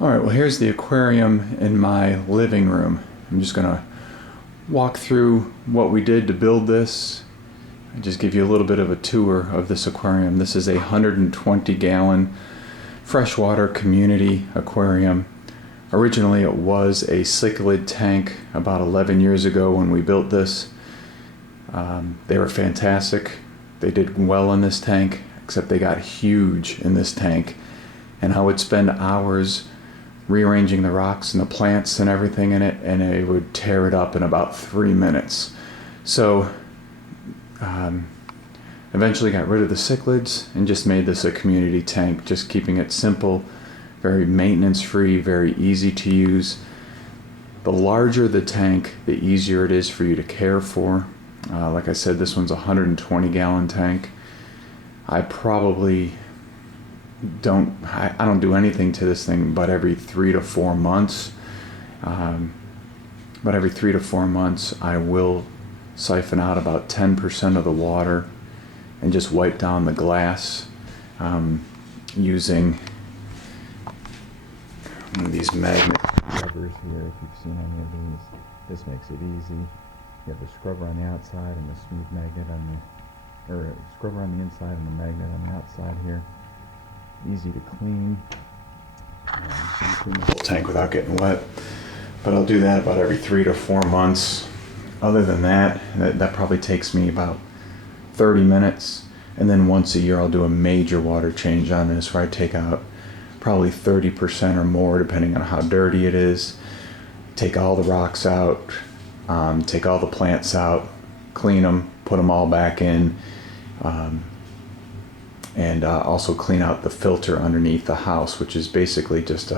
Alright, well here's the aquarium in my living room. I'm just gonna walk through what we did to build this and just give you a little bit of a tour of this aquarium. This is a 120-gallon freshwater community aquarium. Originally it was a cichlid tank about 11 years ago when we built this. They were fantastic. They did well in this tank, except they got huge in this tank, and I would spend hours rearranging the rocks and the plants and everything in it, and it would tear it up in about 3 minutes. So eventually got rid of the cichlids and just made this a community tank, just keeping it simple, very maintenance free, very easy to use. The larger the tank, the easier it is for you to care for. Like I said, this one's a 120-gallon tank. I probably don't do anything to this thing but every 3 to 4 months. But every 3 to 4 months I will siphon out about 10% of the water and just wipe down the glass using one of these magnet rubbers here. If you've seen any of these, this makes it easy. You have the scrubber on the outside and the smooth magnet on the, or scrubber on the inside and the magnet on the outside here. Easy to clean. So you clean the whole tank without getting wet. But I'll do that about every 3 to 4 months. Other than that, that probably takes me about 30 minutes. And then once a year I'll do a major water change on this where I take out probably 30% or more depending on how dirty it is. Take all the rocks out, take all the plants out, clean them, put them all back in. And also clean out the filter underneath the house, which is basically just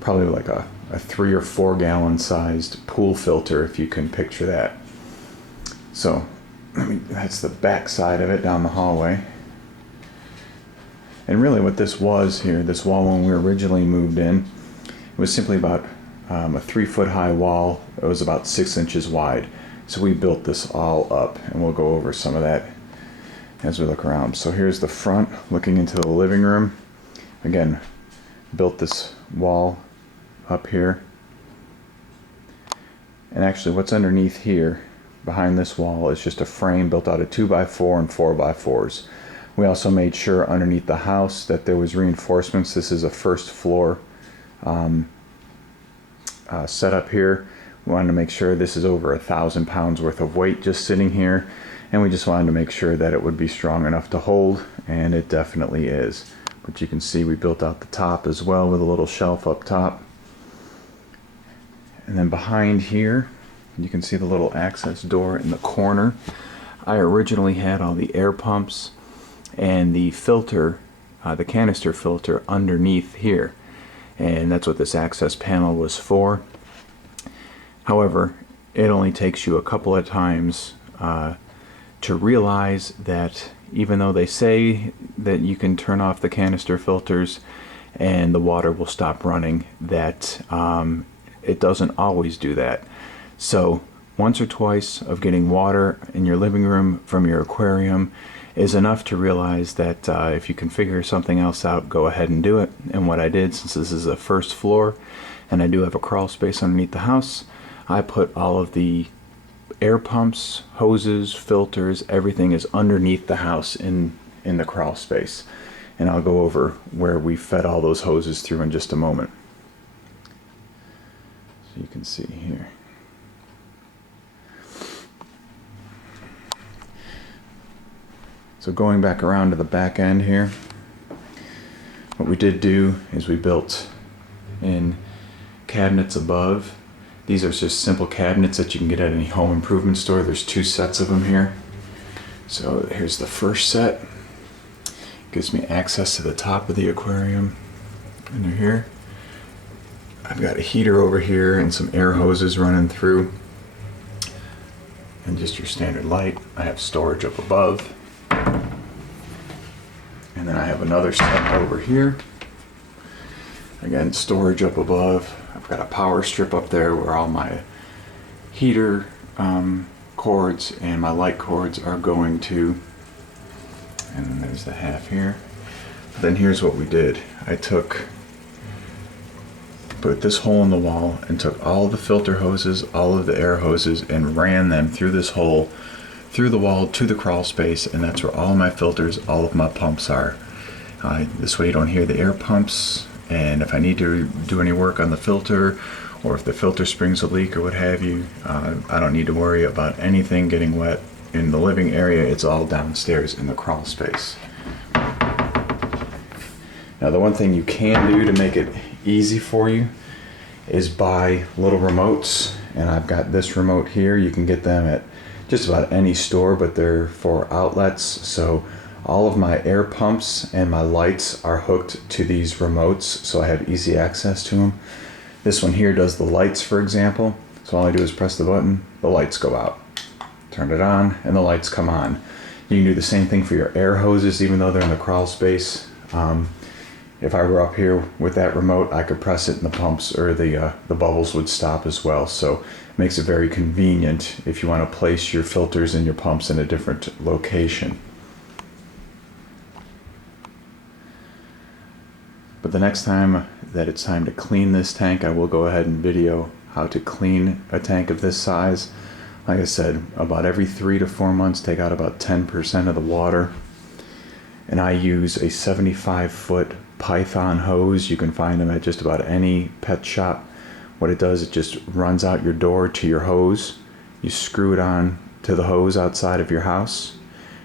probably like a 3 or 4 gallon sized pool filter, if you can picture that. So that's the back side of it down the hallway. And really what this was here, this wall when we originally moved in, it was simply about a 3-foot high wall. It was about 6 inches wide. So we built this all up, and we'll go over some of that as we look around. So here's the front looking into the living room. Again, built this wall up here. And actually what's underneath here behind this wall is just a frame built out of 2x4 and 4x4s. We also made sure underneath the house that there was reinforcements. This is a first floor setup here. We wanted to make sure this is over 1,000 pounds worth of weight just sitting here. And we just wanted to make sure that it would be strong enough to hold, and it definitely is. But you can see we built out the top as well with a little shelf up top. And then behind here, you can see the little access door in the corner. I originally had all the air pumps and the filter, the canister filter underneath here. And that's what this access panel was for. However, it only takes you a couple of times to realize that even though they say that you can turn off the canister filters and the water will stop running, that it doesn't always do that. So once or twice of getting water in your living room from your aquarium is enough to realize that if you can figure something else out, go ahead and do it. And what I did, since this is a first floor and I do have a crawl space underneath the house, I put all of the air pumps, hoses, filters, everything is underneath the house in the crawl space. And I'll go over where we fed all those hoses through in just a moment. So you can see here. So going back around to the back end here, what we did do is we built in cabinets above. These are just simple cabinets that you can get at any home improvement store. There's 2 sets of them here. So here's the first set. Gives me access to the top of the aquarium under here. I've got a heater over here and some air hoses running through. And just your standard light. I have storage up above. And then I have another set over here. Again, storage up above. I've got a power strip up there where all my heater cords and my light cords are going to. And then there's the half here. But then here's what we did. I took put this hole in the wall and took all the filter hoses, all of the air hoses, and ran them through this hole, through the wall to the crawl space, and that's where all of my filters, all of my pumps are. This way you don't hear the air pumps, and if I need to do any work on the filter, or if the filter springs a leak or what have you, I don't need to worry about anything getting wet in the living area. It's all downstairs in the crawl space. Now the one thing you can do to make it easy for you is buy little remotes, and I've got this remote here. You can get them at just about any store, but they're for outlets. So all of my air pumps and my lights are hooked to these remotes, so I have easy access to them. This one here does the lights, for example. So all I do is press the button, the lights go out. Turn it on, and the lights come on. You can do the same thing for your air hoses, even though they're in the crawl space. If I were up here with that remote, I could press it and the pumps or the bubbles would stop as well. So it makes it very convenient if you want to place your filters and your pumps in a different location. But the next time that it's time to clean this tank, I will go ahead and video how to clean a tank of this size. Like I said, about every 3 to 4 months, take out about 10% of the water. And I use a 75-foot Python hose. You can find them at just about any pet shop. What it does, it just runs out your door to your hose. You screw it on to the hose outside of your house,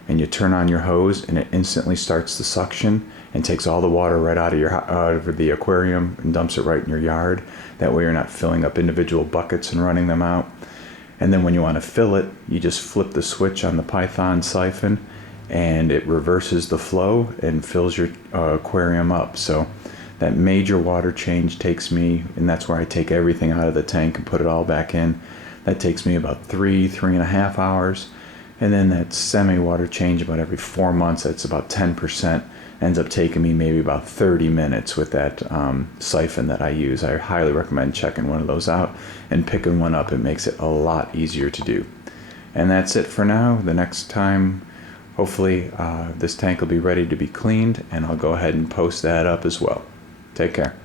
and you turn on your hose, and it instantly starts the suction and takes all the water right out of the aquarium and dumps it right in your yard. That way you're not filling up individual buckets and running them out. And then when you want to fill it, you just flip the switch on the Python siphon, and it reverses the flow and fills your aquarium up. So that major water change takes me, and that's where I take everything out of the tank and put it all back in. That takes me about 3.5 hours. And then that semi-water change about every 4 months, that's about 10%. Ends up taking me maybe about 30 minutes with that siphon that I use. I highly recommend checking one of those out and picking one up. It makes it a lot easier to do. And that's it for now. The next time, hopefully this tank will be ready to be cleaned, and I'll go ahead and post that up as well. Take care.